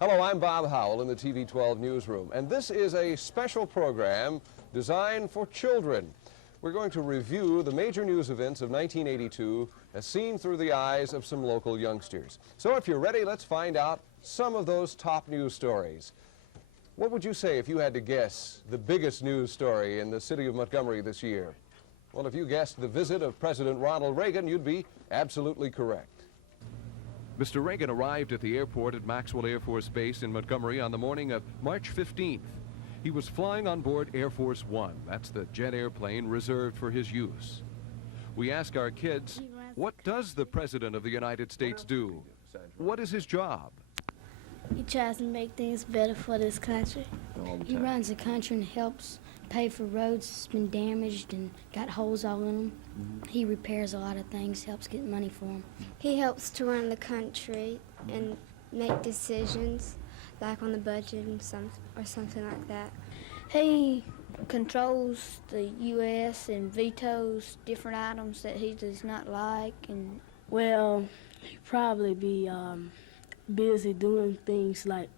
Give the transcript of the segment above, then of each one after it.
Hello, I'm Bob Howell in the TV 12 newsroom, and this is a special program designed for children. We're going to review the major news events of 1982 as seen through the eyes of some local youngsters. So if you're ready, let's find out some of those top news stories. What would you say if you had to guess the biggest news story in the city of Montgomery this year? Well, if you guessed the visit of President Ronald Reagan, you'd be absolutely correct. Mr. Reagan arrived at the airport at Maxwell Air Force Base in Montgomery on the morning of March 15th. He was flying on board Air Force One. That's the jet airplane reserved for his use. We ask our kids, what does the President of the United States do? What is his job? He tries to make things better for this country. He runs the country and helps pay for roads that's been damaged and got holes all in them. He repairs a lot of things, helps get money for them. He helps to run the country and make decisions, like on the budget and something like that. He controls the U.S. and vetoes different items that he does not like. And well, he'd probably be busy doing things like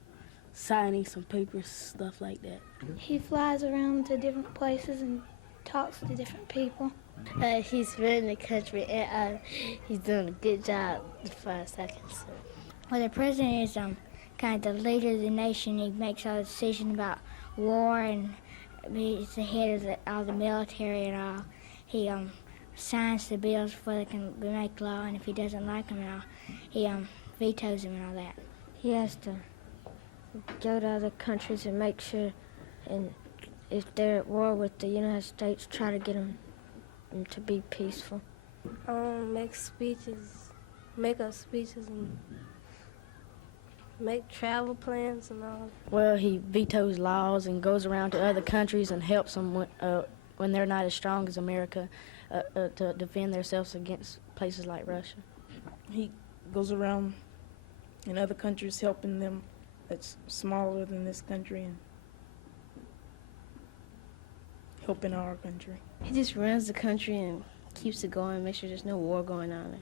signing some papers, stuff like that. he flies around to different places and talks to different people. He's running the country, and he's doing a good job as far as I can see. Well, the president is kind of the leader of the nation. He makes all the decisions about war, and he's the head of all the military and all. He signs the bills before they can make law, and if he doesn't like them and all, he vetoes them and all that. He has to go to other countries and make sure, and if they're at war with the United States, try to get them to be peaceful. Make up speeches, and make travel plans and all. Well, he vetoes laws and goes around to other countries and helps them when they're not as strong as America to defend themselves against places like Russia. He goes around in other countries helping them that's smaller than this country and helping our country. He just runs the country and keeps it going, makes sure there's no war going on.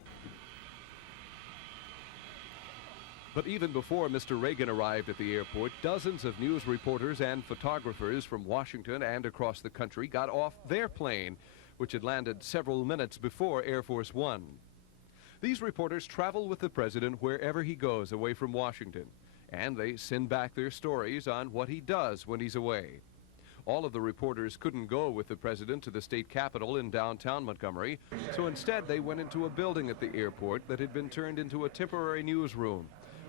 But even before Mr. Reagan arrived at the airport, dozens of news reporters and photographers from Washington and across the country got off their plane, which had landed several minutes before Air Force One. These reporters travel with the president wherever he goes away from Washington, and they send back their stories on what he does when he's away. All of the reporters couldn't go with the president to the state capitol in downtown Montgomery, so instead they went into a building at the airport that had been turned into a temporary newsroom.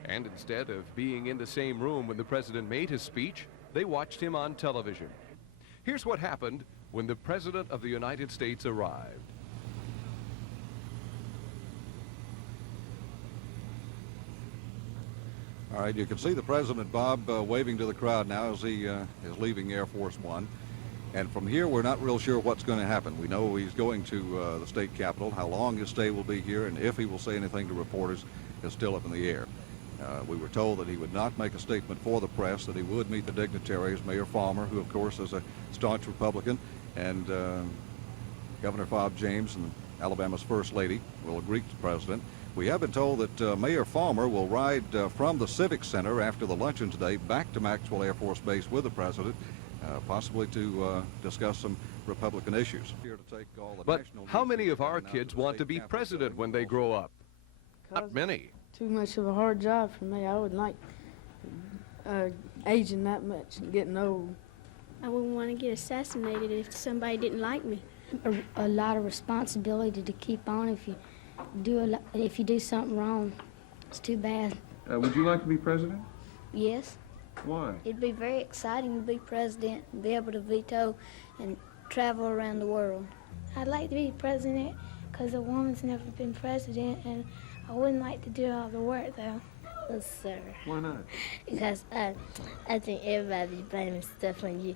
And instead of being in the same room when the president made his speech, they watched him on television. Here's what happened when the President of the United States arrived. All right, you can see the President, Bob, waving to the crowd now as he is leaving Air Force One. And from here, we're not real sure what's going to happen. We know he's going to the state capitol. How long his stay will be here and if he will say anything to reporters is still up in the air. We were told that he would not make a statement for the press, that he would meet the dignitaries, Mayor Farmer, who of course is a staunch Republican, and Governor Bob James and Alabama's First Lady will greet the President. We have been told that Mayor Farmer will ride from the Civic Center after the luncheon today back to Maxwell Air Force Base with the President, possibly to discuss some Republican issues. But how many of our kids want to be president when they grow up? Not many. Too much of a hard job for me. I wouldn't like aging that much and getting old. I wouldn't want to get assassinated if somebody didn't like me. A lot of responsibility to keep on if you do something wrong. It's too bad. Would you like to be president? Yes. Why? It'd be very exciting to be president and be able to veto and travel around the world. I'd like to be president because a woman's never been president, and I wouldn't like to do all the work, though. Oh, sir. Why not? Because I think everybody blaming stuff on you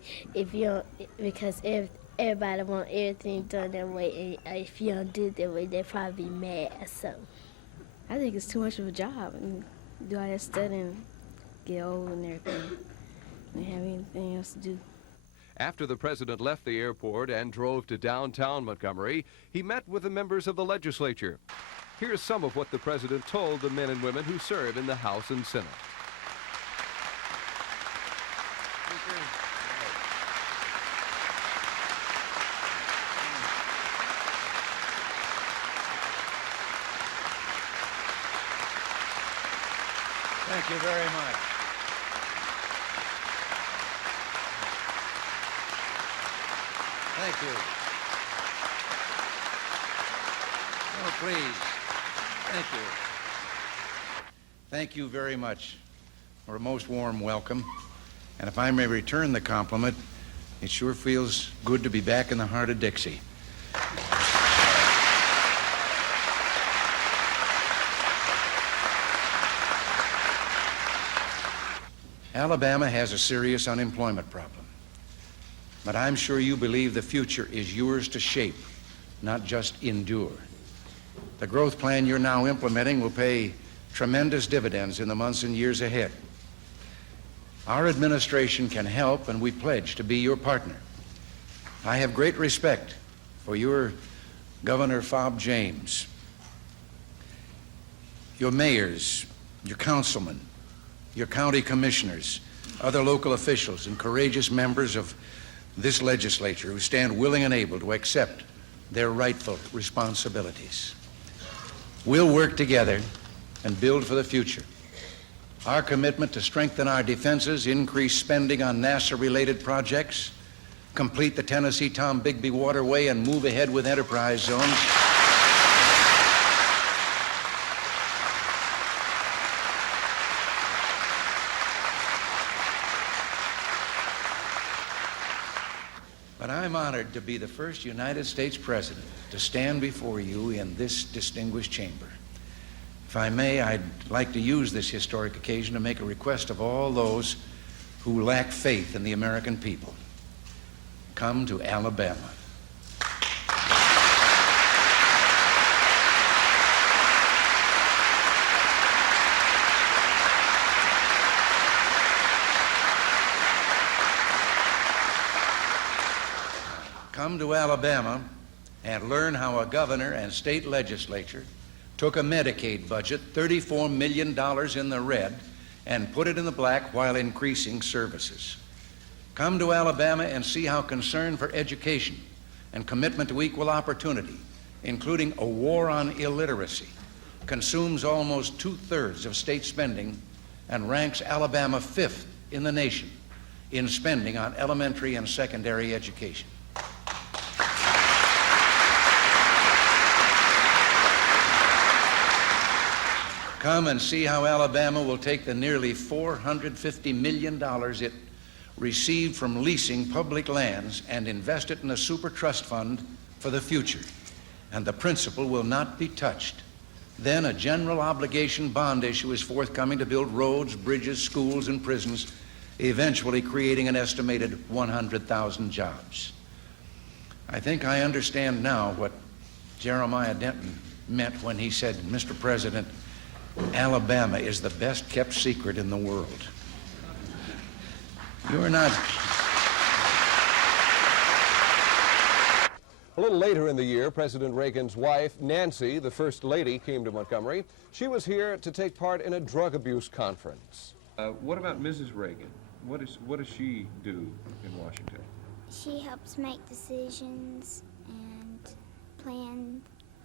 because everybody want everything done that way, and if you don't do it that way, they'll probably be mad or something. I think it's too much of a job, and do all that studying and get old and everything. Don't have anything else to do. After the president left the airport and drove to downtown Montgomery, he met with the members of the legislature. Here's some of what the president told the men and women who serve in the House and Senate. Thank you very much. Thank you. Oh, please. Thank you. Thank you very much for a most warm welcome. And if I may return the compliment, it sure feels good to be back in the heart of Dixie. Alabama has a serious unemployment problem. But I'm sure you believe the future is yours to shape, not just endure. The growth plan you're now implementing will pay tremendous dividends in the months and years ahead. Our administration can help, and we pledge to be your partner. I have great respect for your Governor Fob James, your mayors, your councilmen, your county commissioners, other local officials, and courageous members of this legislature who stand willing and able to accept their rightful responsibilities. We'll work together and build for the future. Our commitment to strengthen our defenses, increase spending on NASA-related projects, complete the Tennessee-Tom Bigby Waterway, and move ahead with enterprise zones. But I'm honored to be the first United States President to stand before you in this distinguished chamber. If I may, I'd like to use this historic occasion to make a request of all those who lack faith in the American people. Come to Alabama. Come to Alabama and learn how a governor and state legislature took a Medicaid budget, $34 million in the red, and put it in the black while increasing services. Come to Alabama and see how concern for education and commitment to equal opportunity, including a war on illiteracy, consumes almost 2/3 of state spending and ranks Alabama 5th in the nation in spending on elementary and secondary education. Come and see how Alabama will take the nearly $450 million it received from leasing public lands and invest it in a super trust fund for the future. And the principal will not be touched. Then a general obligation bond issue is forthcoming to build roads, bridges, schools, and prisons, eventually creating an estimated 100,000 jobs. I think I understand now what Jeremiah Denton meant when he said, Mr. President, Alabama is the best kept secret in the world. You're not. A little later in the year, President Reagan's wife, Nancy, the First Lady, came to Montgomery. She was here to take part in a drug abuse conference. What about Mrs. Reagan? What does she do in Washington? She helps make decisions and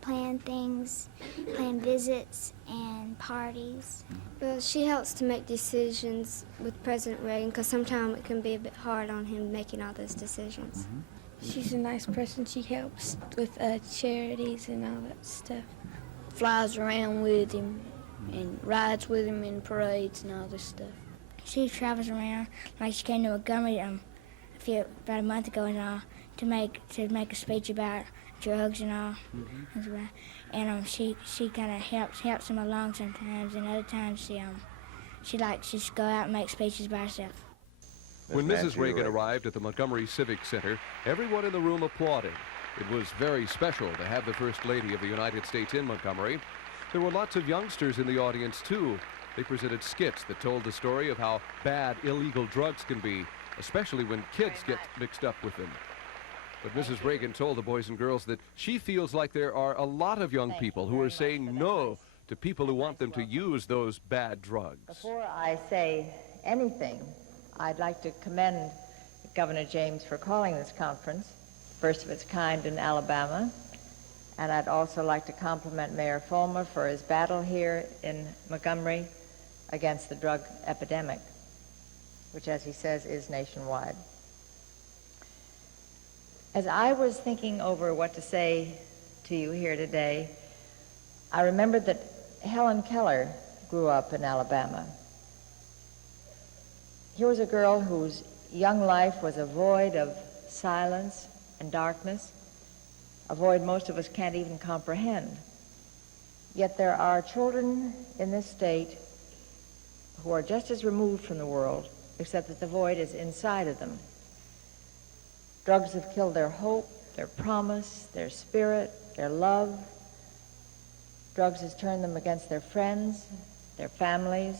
plan things, plan visits and parties. Well, she helps to make decisions with President Reagan because sometimes it can be a bit hard on him making all those decisions. She's a nice person. She helps with charities and all that stuff. Flies around with him and rides with him in parades and all this stuff. She travels around, like she came to Montgomery about a month ago and all, to make a speech about drugs and all. And she kind of helps him along sometimes, and other times she likes to just go out and make speeches by herself. When Mrs. Reagan arrived at the Montgomery Civic Center, everyone in the room applauded. It was very special to have the First Lady of the United States in Montgomery. There were lots of youngsters in the audience, too. They presented skits that told the story of how bad illegal drugs can be, especially when kids get mixed up with them. But Mrs. Reagan told the boys and girls that she feels like there are a lot of young people who are saying no to people who want them to use those bad drugs. Before I say anything, I'd like to commend Governor James for calling this conference, first of its kind in Alabama. And I'd also like to compliment Mayor Fulmer for his battle here in Montgomery against the drug epidemic, which, as he says, is nationwide. As I was thinking over what to say to you here today, I remembered that Helen Keller grew up in Alabama. Here was a girl whose young life was a void of silence and darkness, a void most of us can't even comprehend. Yet there are children in this state who are just as removed from the world, except that the void is inside of them. Drugs have killed their hope, their promise, their spirit, their love. Drugs has turned them against their friends, their families,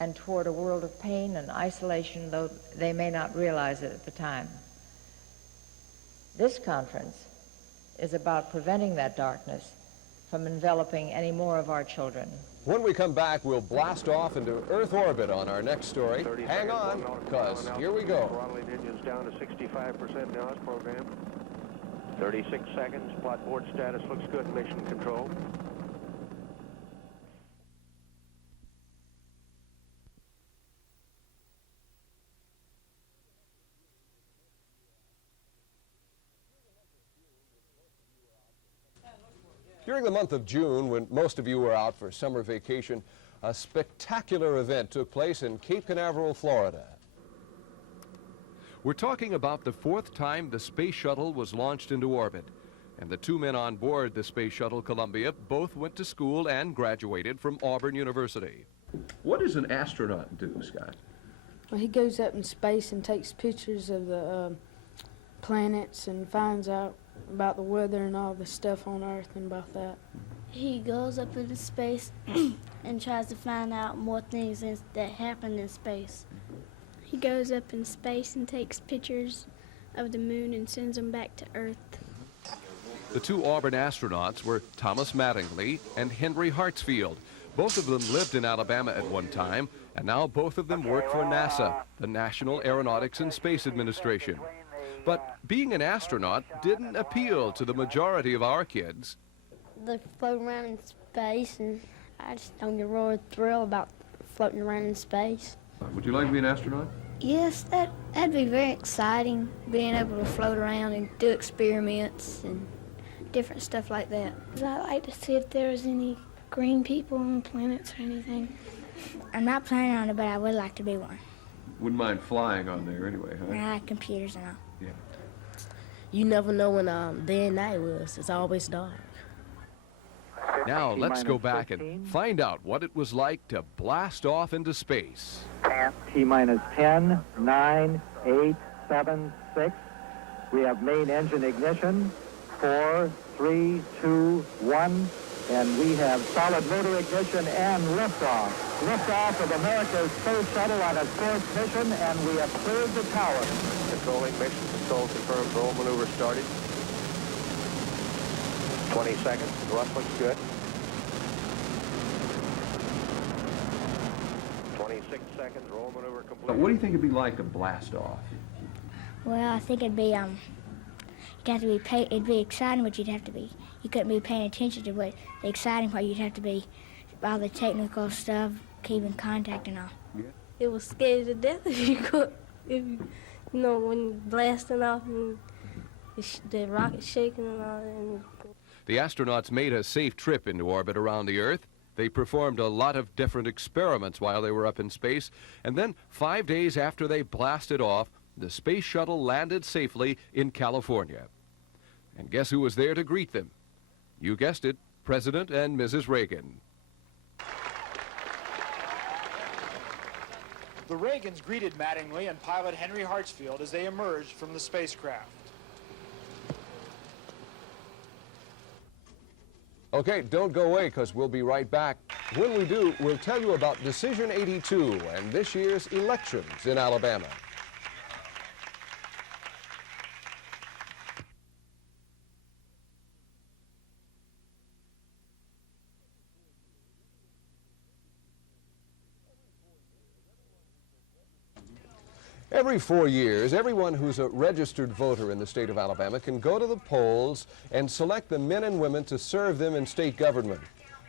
and toward a world of pain and isolation, though they may not realize it at the time. This conference is about preventing that darkness from enveloping any more of our children. When we come back, we'll blast off into Earth orbit on our next story. Hang on, because here we go. Throttling engines down to 65% now as programmed. 36 seconds. Plot board status looks good. Mission control. During the month of June, when most of you were out for summer vacation, a spectacular event took place in Cape Canaveral, Florida. We're talking about the 4th time the space shuttle was launched into orbit. And the 2 men on board the space shuttle Columbia both went to school and graduated from Auburn University. What does an astronaut do, Scott? Well, he goes up in space and takes pictures of the planets and finds out about the weather and all the stuff on Earth and about that. He goes up into space and tries to find out more things that happen in space. He goes up in space and takes pictures of the moon and sends them back to Earth. The 2 Auburn astronauts were Thomas Mattingly and Henry Hartsfield. Both of them lived in Alabama at one time, and now both of them work for NASA, the National Aeronautics and Space Administration. But being an astronaut didn't appeal to the majority of our kids. They float around in space, and I just don't get a real thrill about floating around in space. Would you like to be an astronaut? Yes, that'd be very exciting, being able to float around and do experiments and different stuff like that. I'd like to see if there's any green people on planets or anything. I'm not planning on it, but I would like to be one. Wouldn't mind flying on there anyway, huh? I like computers and all. Yeah. You never know when day and night was. It's always dark. Now let's go back and find out what it was like to blast off into space. T-minus 10, 9, 8, 7, 6. We have main engine ignition. 4, 3, 2, 1. And we have solid motor ignition and liftoff. Liftoff of America's space shuttle on its 4th mission, and we have cleared the tower. Controlling mission control confirmed. Roll maneuver started. 20 seconds. Thrust looks good. 26 seconds. Roll maneuver complete. What do you think it'd be like to blast off? Well, I think it'd be you'd have to be it'd be exciting, but you couldn't be paying attention to what the exciting part. You'd have to be all the technical stuff, keeping contact and all. Yeah. It was scary to death if you when blasting off and the rocket shaking and all that. The astronauts made a safe trip into orbit around the Earth. They performed a lot of different experiments while they were up in space, and then 5 days after they blasted off, the space shuttle landed safely in California. And guess who was there to greet them? You guessed it, President and Mrs. Reagan. The Reagans greeted Mattingly and pilot Henry Hartsfield as they emerged from the spacecraft. Okay, don't go away, because we'll be right back. When we do, we'll tell you about Decision 82 and this year's elections in Alabama. Every 4 years, everyone who's a registered voter in the state of Alabama can go to the polls and select the men and women to serve them in state government.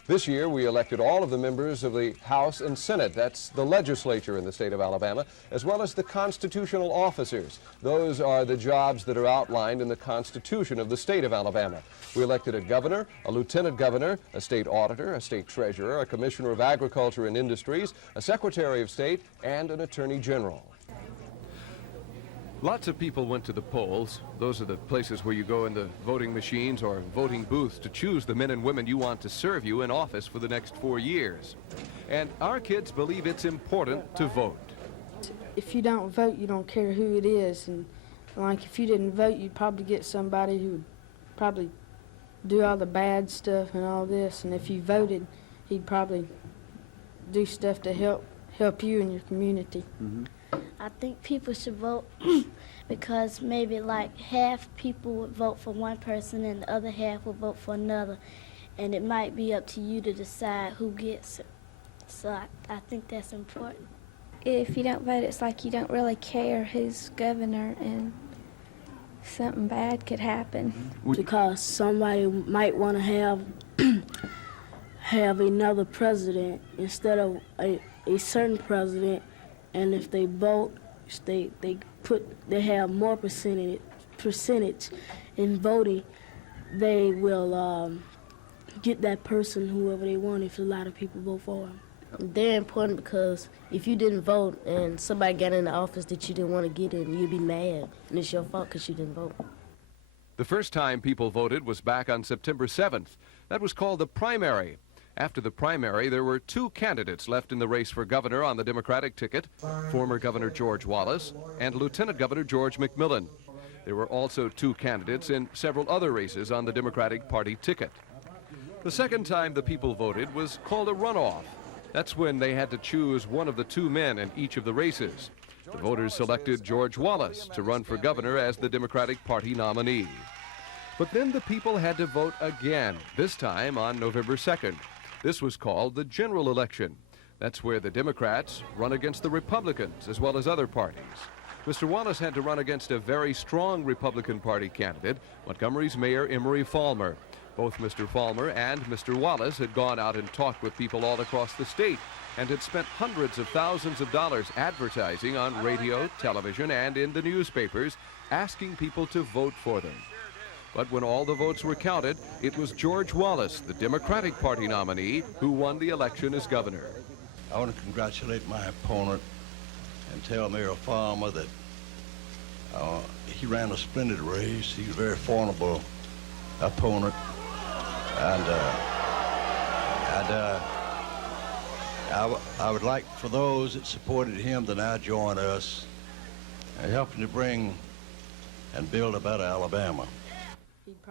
This year, we elected all of the members of the House and Senate. That's the legislature in the state of Alabama, as well as the constitutional officers. Those are the jobs that are outlined in the Constitution of the state of Alabama. We elected a governor, a lieutenant governor, a state auditor, a state treasurer, a commissioner of agriculture and industries, a secretary of state, and an attorney general. Lots of people went to the polls. Those are the places where you go in the voting machines or voting booths to choose the men and women you want to serve you in office for the next 4 years. And our kids believe it's important to vote. If you don't vote, you don't care who it is. And like if you didn't vote, you'd probably get somebody who would probably do all the bad stuff and all this. And if you voted, he'd probably do stuff to help you and your community. Mm-hmm. I think people should vote because maybe like half people would vote for one person and the other half would vote for another, and it might be up to you to decide who gets it. So I think that's important. If you don't vote, it's like you don't really care who's governor, and something bad could happen. Because somebody might want to have another president instead of a certain president. And if they vote, they have more percentage in voting, they will get that person whoever they want if a lot of people vote for them. They're important because if you didn't vote and somebody got in the office that you didn't want to get in, you'd be mad, and it's your fault because you didn't vote. The first time people voted was back on September 7th. That was called the primary. After the primary, there were 2 candidates left in the race for governor on the Democratic ticket, former Governor George Wallace and Lieutenant Governor George McMillan. There were also 2 candidates in several other races on the Democratic Party ticket. The second time the people voted was called a runoff. That's when they had to choose one of the 2 men in each of the races. The voters selected George Wallace to run for governor as the Democratic Party nominee. But then the people had to vote again, this time on November 2nd. This was called the general election. That's where the Democrats run against the Republicans as well as other parties. Mr. Wallace had to run against a very strong Republican Party candidate, Montgomery's Mayor Emory Falmer. Both Mr. Falmer and Mr. Wallace had gone out and talked with people all across the state and had spent hundreds of thousands of dollars advertising on radio, television, and in the newspapers, asking people to vote for them. But when all the votes were counted, it was George Wallace, the Democratic Party nominee, who won the election as governor. I want to congratulate my opponent and tell Mayor Falmer that he ran a splendid race. He's a very formidable opponent. And I would like for those that supported him to now join us in helping to bring and build a better Alabama.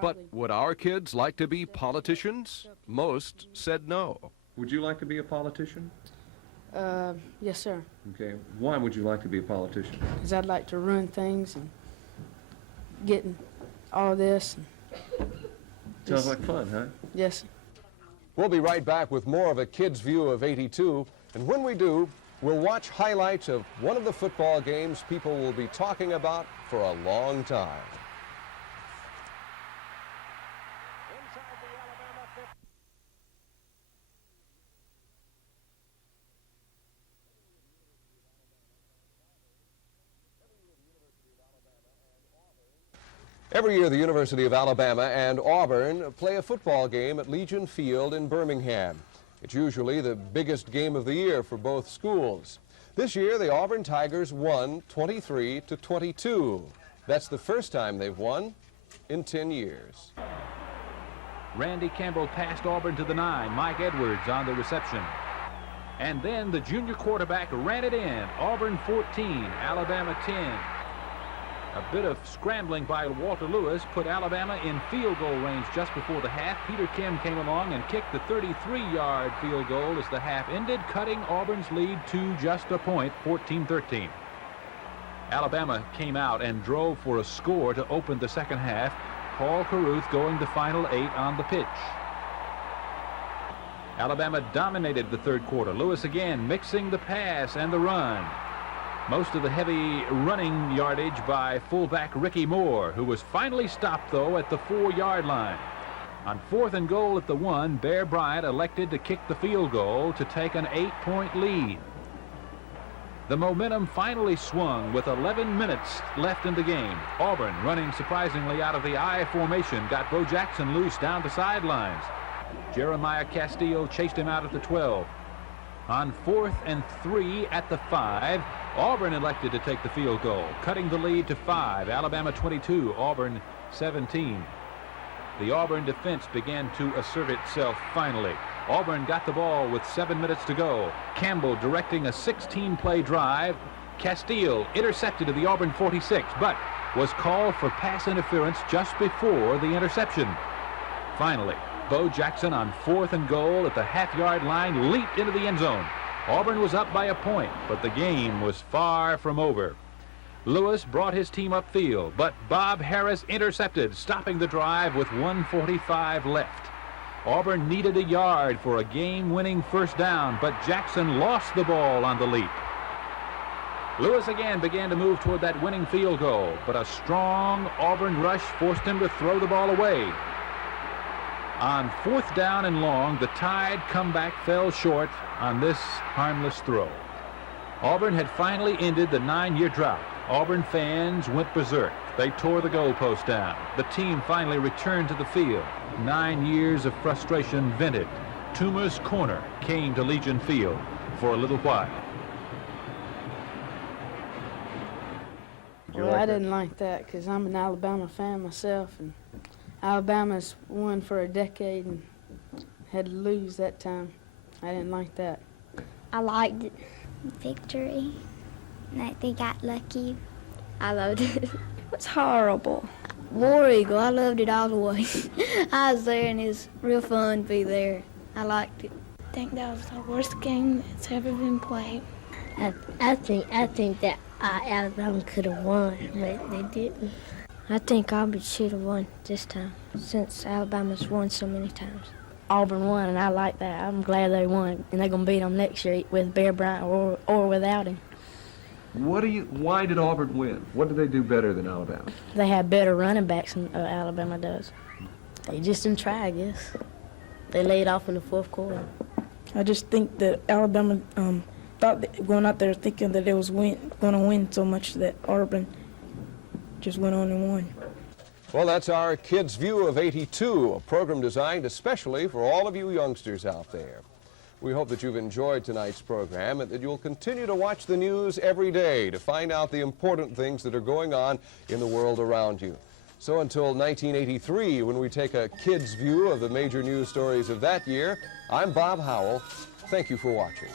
But would our kids like to be politicians? Most said no. Would you like to be a politician? Yes, sir. Okay. Why would you like to be a politician? Because I'd like to run things and getting all this. Sounds like fun, huh? Yes. We'll be right back with more of a kid's view of '82. And when we do, we'll watch highlights of one of the football games people will be talking about for a long time. Every year, the University of Alabama and Auburn play a football game at Legion Field in Birmingham. It's usually the biggest game of the year for both schools. This year, the Auburn Tigers won 23-22. That's the first time they've won in 10 years. Randy Campbell passed Auburn to the 9. Mike Edwards on the reception. And then the junior quarterback ran it in. Auburn 14, Alabama 10. A bit of scrambling by Walter Lewis put Alabama in field goal range just before the half. Peter Kim came along and kicked the 33-yard field goal as the half ended, cutting Auburn's lead to just a point, 14-13. Alabama came out and drove for a score to open the second half. Paul Carruth going the final 8 on the pitch. Alabama dominated the third quarter. Lewis again mixing the pass and the run. Most of the heavy running yardage by fullback Ricky Moore, who was finally stopped, though, at the 4-yard line. On 4th and goal at the 1, Bear Bryant elected to kick the field goal to take an 8-point lead. The momentum finally swung with 11 minutes left in the game. Auburn, running surprisingly out of the I formation, got Bo Jackson loose down the sidelines. Jeremiah Castillo chased him out at the 12. On 4th and 3 at the 5, Auburn elected to take the field goal, cutting the lead to 5. Alabama 22, Auburn 17. The Auburn defense began to assert itself finally. Auburn got the ball with 7 minutes to go. Campbell directing a 16-play drive. Castile intercepted to the Auburn 46, but was called for pass interference just before the interception. Finally, Bo Jackson on 4th and goal at the half-yard line leaped into the end zone. Auburn was up by a point, but the game was far from over. Lewis brought his team upfield, but Bob Harris intercepted, stopping the drive with 1:45 left. Auburn needed a yard for a game-winning first down, but Jackson lost the ball on the leap. Lewis again began to move toward that winning field goal, but a strong Auburn rush forced him to throw the ball away. On 4th down and long, the Tide comeback fell short on this harmless throw. Auburn had finally ended the 9-year drought. Auburn fans went berserk. They tore the goalpost down. The team finally returned to the field. 9 years of frustration vented. Toomer's Corner came to Legion Field for a little while. Well, I didn't like that because I'm an Alabama fan myself, and Alabama's won for a decade and had to lose that time. I didn't like that. I liked it. Victory. And they got lucky. I loved it. It's horrible. War Eagle, I loved it all the way. I was there and it was real fun to be there. I liked it. I think that was the worst game that's ever been played. I think that Alabama could have won, but they didn't. I think Auburn should have won this time, since Alabama's won so many times. Auburn won, and I like that. I'm glad they won, and they're going to beat them next year with Bear Bryant or without him. Why did Auburn win? What did they do better than Alabama? They have better running backs than Alabama does. They just didn't try, I guess. They laid off in the 4th quarter. I just think that Alabama thought that going out there thinking that it was going to win so much that Auburn just went on and won. Well, that's our Kids View of 82, a program designed especially for all of you youngsters out there. We hope that you've enjoyed tonight's program and that you'll continue to watch the news every day to find out the important things that are going on in the world around you. So until 1983, when we take a kid's view of the major news stories of that year, I'm Bob Howell. Thank you for watching.